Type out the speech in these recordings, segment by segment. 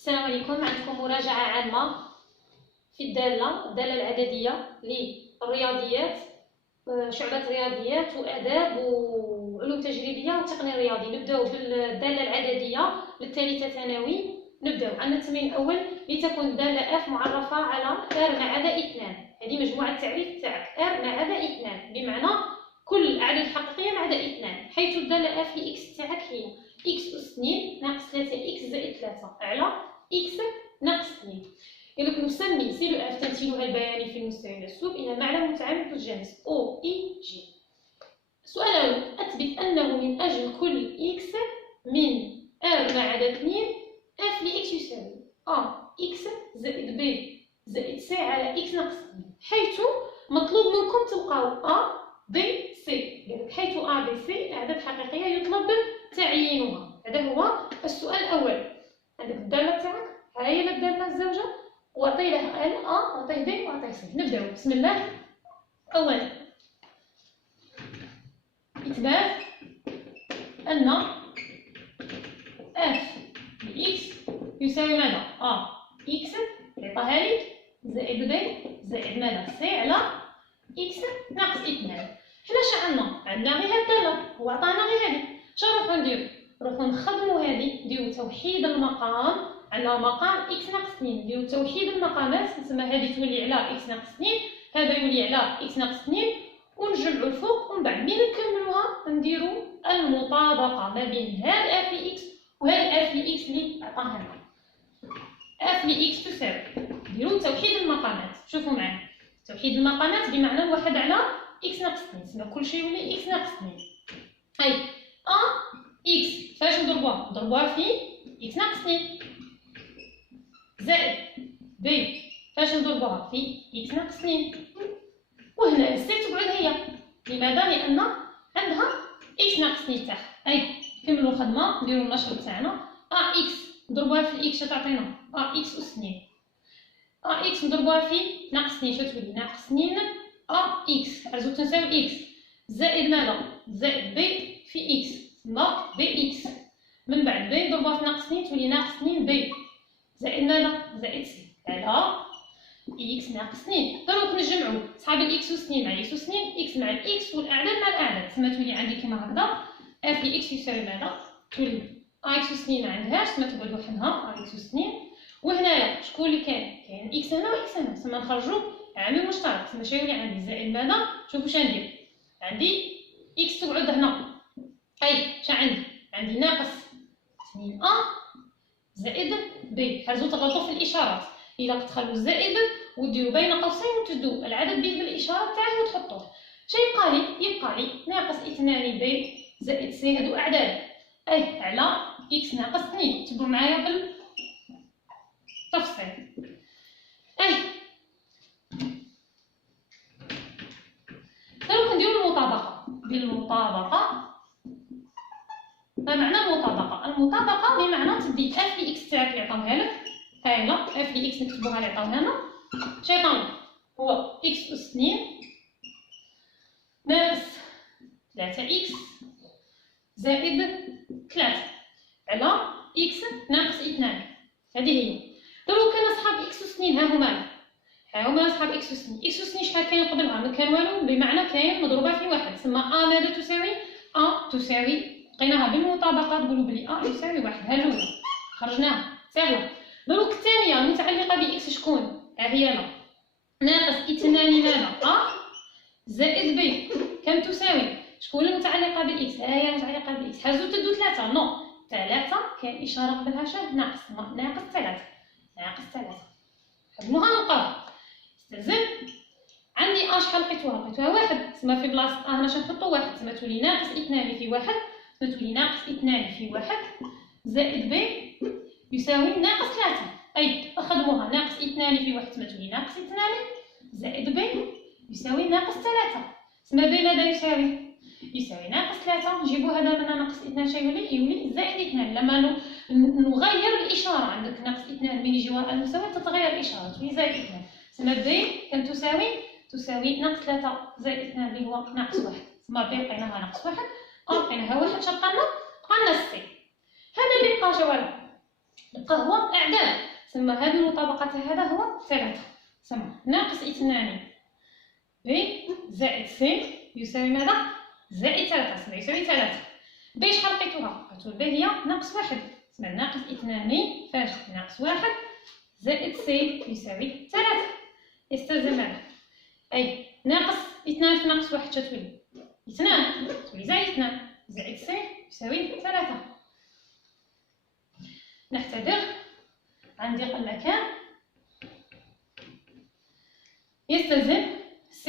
السلام عليكم. عندكم مراجعة عامة في الدالة العددية للرياضيات، شعبة الرياضيات وآداب وعلوم تجريبية وتقنية رياضي. نبداو بالدالة العددية للثالثة ثانوي. نبداو عندنا التمرين الأول: لتكن الدالة f معرفة على r ما عدا 2. هذه مجموعة التعريف تاعك r ما عدا 2، بمعنى كل الأعداد الحقيقية ما عدا 2، حيث الدالة f لx تاعك هي x أس 2 ناقص 3x زائد 3 على x ناقص 2. إذا نسمي سي لو اف تمثيلها البياني في المستوى المنسوب إلى معلم متعامل الجنس او اي جي. السؤال الأول: أثبت أنه من أجل كل x من r ما عدا 2 f لx يساوي a x زائد b زائد c على x ناقص 2، حيث مطلوب منكم تلقاو a b c. حيث a b c أعداد حقيقية يطلب تعيينها. هذا هو السؤال الأول. عندك الدالة تاعك، ها هي الدالة الزوجة، وعطي لها ال ا وعطيه بي وعطيه سي. نبداو بسم الله. أولا إثبات أن f لx يساوي ماذا؟ x عطاها لك زائد b زائد ماذا؟ c على x ناقص 2. حنا اش عندنا غير هاد الدالة، هو عطانا غير هادي. اش نروحو نديرو؟ نروحو نخدمو هادي، نديرو توحيد المقام على مقام x ناقص 2. نديرو توحيد المقامات، تسمى هادي تولي على x ناقص 2، هذا يولي على x ناقص 2، ونجمعو الفوق، ومن بعد ملي نكملوها نديرو المطابقة ما بين هاد f لx وهاد f لx اللي عطاها لنا. f لx تساوي، نديرو توحيد المقامات. شوفوا معايا، توحيد المقامات بمعنى الواحد على x ناقص 2، تسمى كلشي يولي x ناقص 2. هاي x فاش نضربوها؟ نضربوها في x ناقص 2 زائد b فاش نضربوها في x ناقص 2. وهنا c تقعد هي، لماذا؟ لأن عندها x ناقص 2 تاعها. أي كملوا الخدمة، نديرو النشر تاعنا. x نضربوها في x تعطينا x أس 2. x نضربوها في ناقص 2 شتولي ناقص 2 x عزو تساوي x زائد ماذا؟ زائد b في x تسمى bx. من بعد b نضربوها في ناقص 2 تولي ناقص 2 b زائد ماذا؟ زائد c على x ناقص 2. دروك نجمعو صحاب الاكس أس 2 مع الاكس أس 2، x مع الاكس والاعداد مع الاعداد، تسمى تولي عندي كيما هكذا f لx يساوي ماذا؟ تولي x أس 2 ما عندهاش، تسمى تقعد وحدها x أس 2. وهنايا شكون اللي كاين x هنا و x هنا، تسمى نخرجو عامل مشترك، تسمى شنو يولي عندي؟ زائد ماذا؟ شوفوا اش ندير، عندي x تقعد هنا. اي اش عندي ناقص 2 زائد b. حرزو تغلطوا في الاشارات، الا تخلوا الزائد وديروا بين قوسين وتدوا العدد به بالاشاره تاعه وتحطوه. اش يبقى لي ناقص 2 b زائد c، هادو اعداد اي على x ناقص 2. تبعوا معايا بالتفصيل. اي دروك نديرو المطابقه. ما معنى المطابقه؟ المطابقه بمعنى تدي f لx تاعك اللي عطاوها لك، هاي لا f لx نكتبوها اللي عطاوها لنا، اش عطاونا؟ هو x أس 2 ناقص 3x زائد 3 على x ناقص 2. هذه هي. دروك انا صحاب x أس 2 ها هما صحاب x أس 2. x أس 2 شحال كاين قبلها؟ ما كان والو، بمعنى كاين مضروبه في واحد، تسمى a ماذا تساوي؟ a تساوي، لقيناها بالمطابقه تقولوا بلي a يساوي 1. ها الاولى خرجناها سهله. دروك الثانيه متعلقه ب x، شكون؟ ها هي لا ناقص 2 ماذا؟ a زائد b كم تساوي؟ شكون المتعلقه بالاكس؟ ها هي متعلقه بالاكس. هزو تدو 3 نو 3 كاين اشاره قبلها شاه ناقص 3 خدموها نلقاوها. استلزم عندي ا شحال لقيتوها؟ واحد، تسمى في بلاصه هنا شنحطو واحد، تسمى تولي ناقص 2 في واحد، تسمى تولي ناقص 2 في واحد زائد b يساوي ناقص 3. اي اخدموها ناقص 2 في واحد، تسمى تولي ناقص 2 زائد b يساوي ناقص 3. تسمى b ماذا يساوي؟ يساوي ناقص 3. نجيبو هذا من ناقص 2 شي يولي زائد 2. لما نغير الاشاره عندك ناقص 2 من يجي وراء المساوي تتغير الاشاره تولي زائد 2. تسمى b كم تساوي ناقص 3 زائد 2 اللي هو ناقص 1. تسمى b لقيناها ناقص 1 لقيناها 1 شبقالنا؟ بقالنا 6. هذا اللي بقى جواب. يبقى هو أعداد. ثم هذه المطابقة هذا هو 3. ثم ناقص 2 ب زائد س يساوي ماذا؟ زائد 3. ثم يساوي 3. ب شحال لقيتوها؟ لقيتو ب هي ناقص 1. ثم ناقص 2 فاش ناقص 1 زائد س يساوي 3. يستلزم ماذا؟ أي ناقص 2 في ناقص 1 تتولي 2 تولي زائد 2 زائد س يساوي 3. نعتذر عندي قلة كام. يستلزم س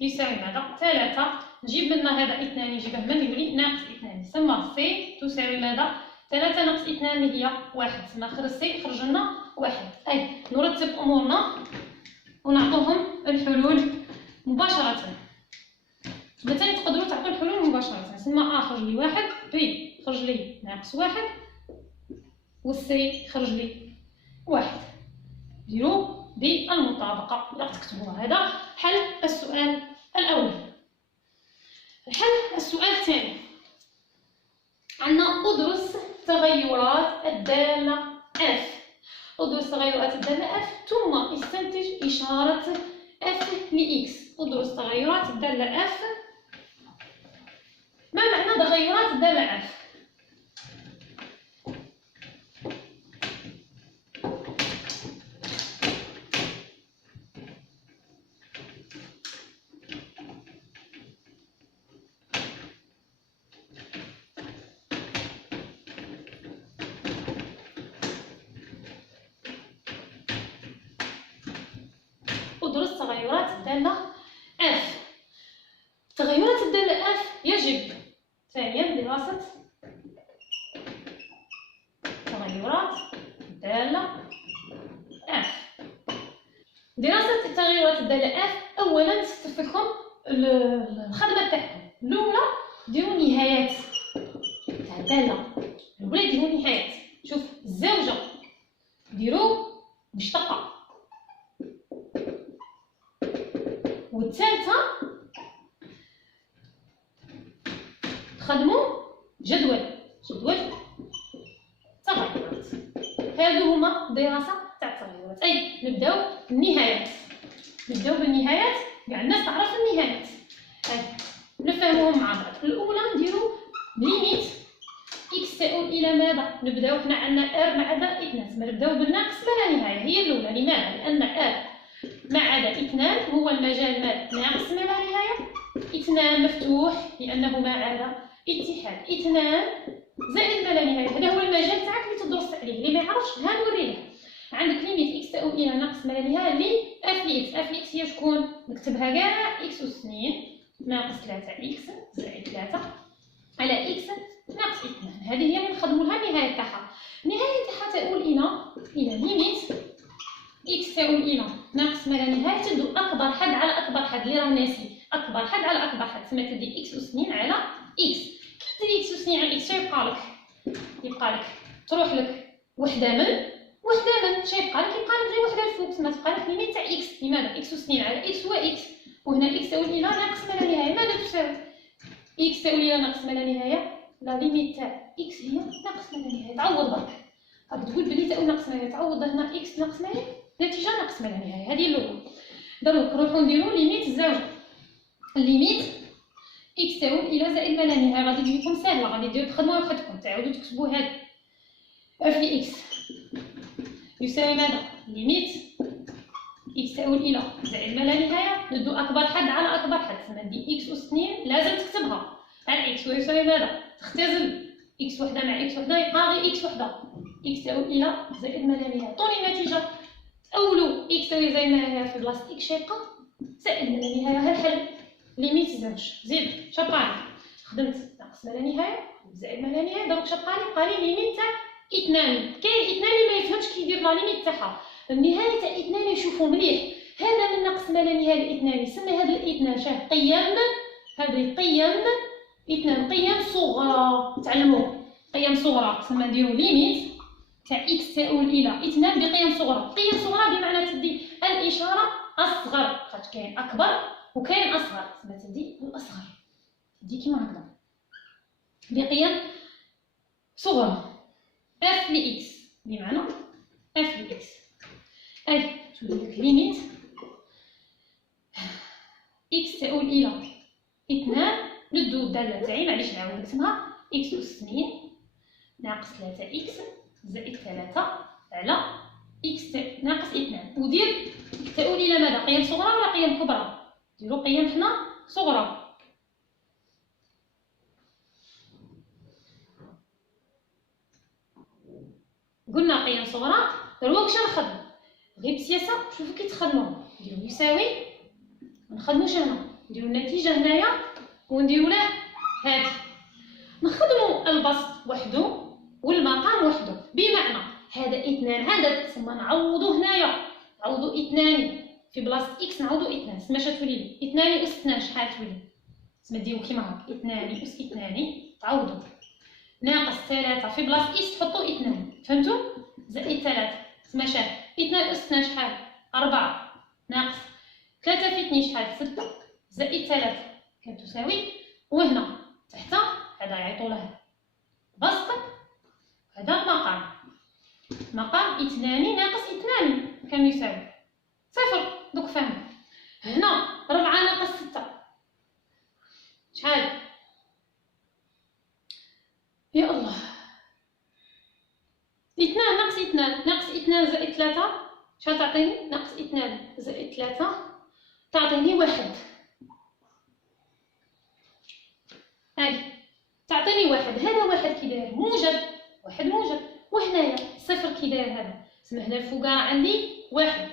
يساوي ماذا؟ 3. نجيب لنا هذا 2 نجيبه من يولي ناقص 2. ثم س تساوي ماذا؟ 3 ناقص 2 اللي هي 1. ثم خرج س خرج لنا 1. أي نرتب أمورنا ونعطوهم الحلول مباشرة. مثلا تقدروا تعطوا الحلول مباشرة. ثم أ خرج لي 1 ب خرج لي ناقص 1 والسي خرج لي 1. ديروا بالمطابقة لا تكتبوها. هذا حل السؤال الأول. الحل السؤال الثاني عندنا أدرس تغيرات الدالة F. أدرس تغيرات الدالة F ثم استنتج إشارة F ل X. أدرس تغيرات الدالة F. ما معنى تغيرات الدالة F؟ أدرس تغيرات الدالة F. تغيرات الدالة F يجب ثانيا دراسة تغيرات الدالة F. دراسة تغيرات الدالة F أولا ستفكم الخدمة تاعكم. الأولى ديروا نهايات تاع الدالة. الأولى ديروا نهايات. شوف الزوجة ديروا مشتقة. والثالثة خدموا جدول تغيرات. هادو هما دراسة تاع التغيرات. أي نبداو بالنهايات. كاع الناس تعرف النهايات. أي نفهموهم مع بعض. الأولى نديرو ليميت إكس تؤول إلى ماذا؟ نبداو حنا عندنا R ما عدا 2. نبداو بالناقص ما لا نهاية. هي الأولى. لماذا؟ لأن R ما عدا 2 هو المجال ناقص ما لا نهاية. 2 مفتوح لأنه ما عدا اتحاد. 2 زائد ما لا نهاية. هذا هو المجال تاعك اللي تدرس عليه. اللي ما يعرفش ها نوريه. عندك ليميت إكس تؤول إلى ناقص ما لا نهاية ل اف إكس. اف إكس هي شكون؟ نكتبها كاع إكس أس 2 ناقص 3 إكس زائد 3 على إكس ناقص 2. هذه هي اللي نخدموا لها النهاية تاعها. النهاية تاعها تؤول إلى ليميت إكس تؤول إلى ناقص ما لا نهاية تدو أكبر حد على أكبر حد اللي راه ناسي. أكبر حد على أكبر حد. ثم تدي إكس أس 2 على إكس. كي تدي إكس أس 2 على إكس يبقى لك تروح لك وحدة من شنو يبقى لك غير وحدة الفوق. ثم تبقى لك ليميت تاع إكس. لماذا؟ إكس أس 2 على إكس هو إكس. وهنا إكس تؤول إلى ناقص ما لا نهاية. ماذا تساوي؟ إكس تؤول إلى ناقص ما لا نهاية. لا ليميت تاع إكس هي ناقص ما لا نهاية. تعوض برك. راك تقول بلي تؤول ناقص ما لا نهاية. تعوض هنا إكس ناقص ما لا نهاية. نتيجة ناقص ما لا نهاية. هذه الأولى. دروك نروحو نديرو ليميت الزوجة. الليميت إكس تؤول إلى زائد ما لا نهاية. غادي تجيكم سهلة. غادي ديرو تخدموها وحدكم. تعاودو تكتبو هاد اف إكس يساوي ماذا؟ ليميت إكس تؤول إلى زائد ما لا نهاية. ندو أكبر حد على أكبر حد. ثم ندي إكس أس 2 لازم تكتبها على إكس ويساوي ماذا؟ تختزل إكس وحدة مع إكس وحدة يبقى غير إكس وحدة. إكس تؤول إلى زائد ما لا نهاية. عطوني النتيجة. تأولوا إكس تساوي زائد ما لا نهاية في بلاصة إكس يبقى زائد ما لا نهاية. ها الحل. ليميت زوج. زيد شبقى لي؟ خدمت ناقص ما لا نهاية زائد ما لا نهاية. دروك شبقى لي ليميت تاع 2. كاين 2 اللي ما يفهمش كي يدير لا ليميت تاعها. النهاية تاع 2 يشوفوا مليح. هذا من ناقص ما لا نهاية ل 2 يسمى هذا ال 2 شاه قيم. هذه قيم 2 قيم صغرى. تعلموا قيم صغرى. تسمى نديرو ليميت تاع إكس تؤول إلى 2 بقيم صغرى. قيم صغرى بمعنى تدي الإشارة أصغر. خاطر كاين أكبر وكاين أصغر. تسمى تدي الأصغر. تدي كيما هكذا بقيم صغرى. اف لإكس بمعنى اف دو اكس. اي تولي لك ليميت اكس تؤول الى 2 ندو الداله تاعي معليش نعاود نكتبها اكس اس 2 ناقص 3 اكس زائد 3 على اكس ناقص 2 ودير تؤول الى ماذا؟ قيم صغرى ولا قيم كبرى؟ نديرو قيم حنا صغرى. قلنا قيم صغرى. دابا واش نخدم؟ غير بسياسه شوفوا كي تخدموا نديرو يساوي نخدموش هنا نديرو النتيجه هنايا ونديرو له هادي نخدمو البسط وحده والمقام وحده بمعنى هذا 2 هذا تسمى نعوضو هنايا نعوضو 2 في بلاصه اكس نعوضو 2 تسمى شتولي لي 2 اس 2 شحال تولي تسمى ديرو كيما هكا 2 اس 2 تعوضو ناقص 3 في بلاصه اكس تحطو 2 فهمتوا زائد 3 تسمى شحال 2 اس 2 شحال 4 ناقص 3 في 2 شحال 6 زائد 3 كتساوي وهنا تحت هذا يعيطوا له بسط هذا مقام مقام 2 ناقص 2 كم يساوي 0 دوك فهم هنا 4 ناقص 6 شحال يا الله 2 ناقص 2 ناقص 2 زائد 3 شحال تعطيني ناقص 2 زائد 3 تعطيني 1 هاي تعطيني 1 هذا 1 كي داير موجب 1 موجب وهنايا 0 كي داير هذا تسمى هنا الفوق راه عندي 1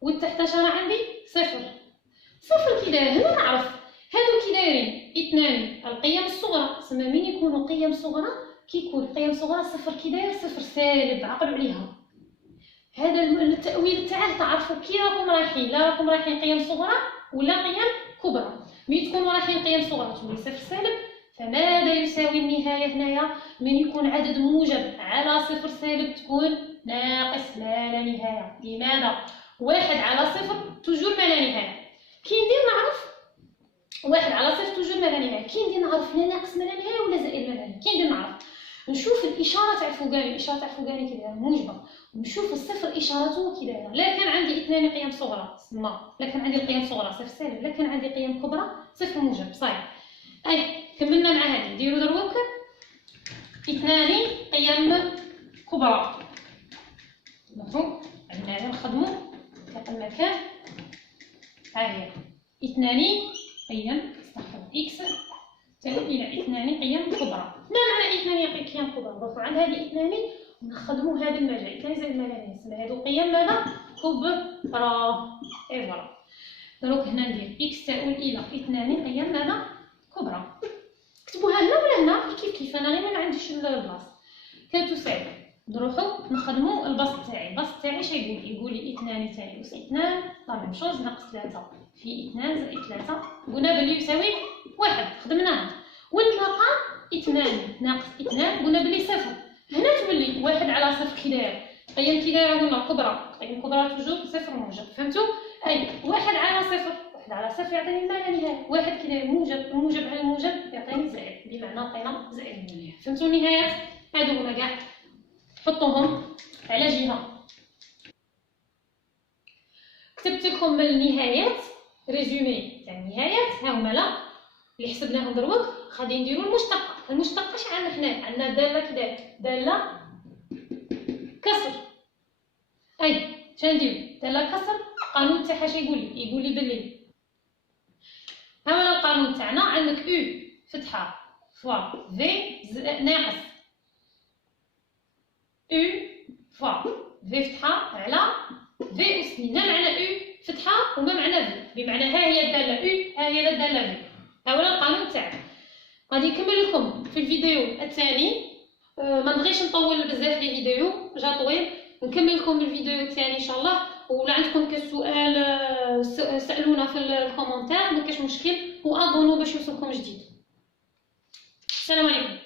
والتحت راه عندي 0 كي داير هنا نعرف هادو كي دايرين 2 القيم الصغرى تسمى من يكونوا قيم صغرى كيكون قيم صغرى 0 كي داير 0 سالب عقلوا عليها هذا التأويل تاعه تعرفوا كي راكم رايحين لا راكم رايحين قيم صغرى ولا قيم كبرى ملي تكونوا رايحين قيم صغرى تولي 0 سالب فماذا يساوي النهاية هنايا من يكون عدد موجب على 0 سالب تكون ناقص ما لا نهاية لماذا 1 على 0 توجور ما لا نهاية كي ندير نعرف 1 على 0 توجور ما لا نهاية كي ندير نعرف لا ناقص ما لا نهاية ولا زائد ما لا نهاية كي ندير نعرف نشوف الاشاره تاع الفوقاني الاشاره تاع الفوقاني كي دايره موجبه ونشوف الصفر اشارته كي دايره لا كان عندي 2 قيم صغرى تسمى لا كان عندي القيم صغرى صفر سالب لا كان عندي قيم كبرى صفر موجب صحيح اي كملنا مع هذه نديرو دروك 2 قيم كبرى مفهوم عندنا نخدمو في المكان ها هي 2 قيم استغفر اكس تؤول إلى 2 قيم كبرى. ما معنى 2 قيم كبرى؟ نروحو عند هذه 2 ونخدمو هذا المجال 2 زائد المجال نسمى هادو قيم ماذا؟ كبرى. إي فوالا. دروك هنا ندير إكس تؤول إلى 2 قيم ماذا؟ كبرى. كتبوها هنا ولا هنا كيف أنا غير ما عنديش البلاصة. كتساوي نروحو نخدمو البسط تاعي، البسط تاعي اش يقول لي 2 تاني أس 2 لا ميم شوز ناقص 3 في 2 زائد 3 قلنا بلي يساوي 1 خدمناها والمقام 2 ناقص 2 قلنا بلي 0 هنا تولي 1 على 0 كي داير قيم كي دايره قلنا كبرى قيم كبرى توجور 0 موجب فهمتوا اي 1 على 0 1 على 0 يعطيني ما لا نهايه 1 كي داير موجب الموجب على الموجب يعطيني زائد بمعنى عطينا زائد النهايه فهمتوا النهايات هادو هما كاع حطوهم على جهه كتبت لكم النهايات ريزومي تاع النهايات ها هما لا اللي حسبناهم دروك غادي نديرو المشتقه اش عندنا حنا عندنا داله كدا داله كسر اي شنديرو داله كسر القانون تاعها اش يقول لي بلي ها هو القانون تاعنا عندك او فتحه فوا في ناقص او فوا في فتحه على في اس ما معنى او فتحه وما معنى في بمعنى ها هي الداله او ها هي الداله في ها هو القانون تاعنا غادي نكمل لكم في الفيديو الثاني ما نبغيش نطول بزاف لي فيديو جا طويل نكمل لكم الفيديو الثاني ان شاء الله ولا عندكم كسؤال سالونا في الكومونتير ما كاش مشكل وابونوا باش يوصلكم جديد السلام عليكم.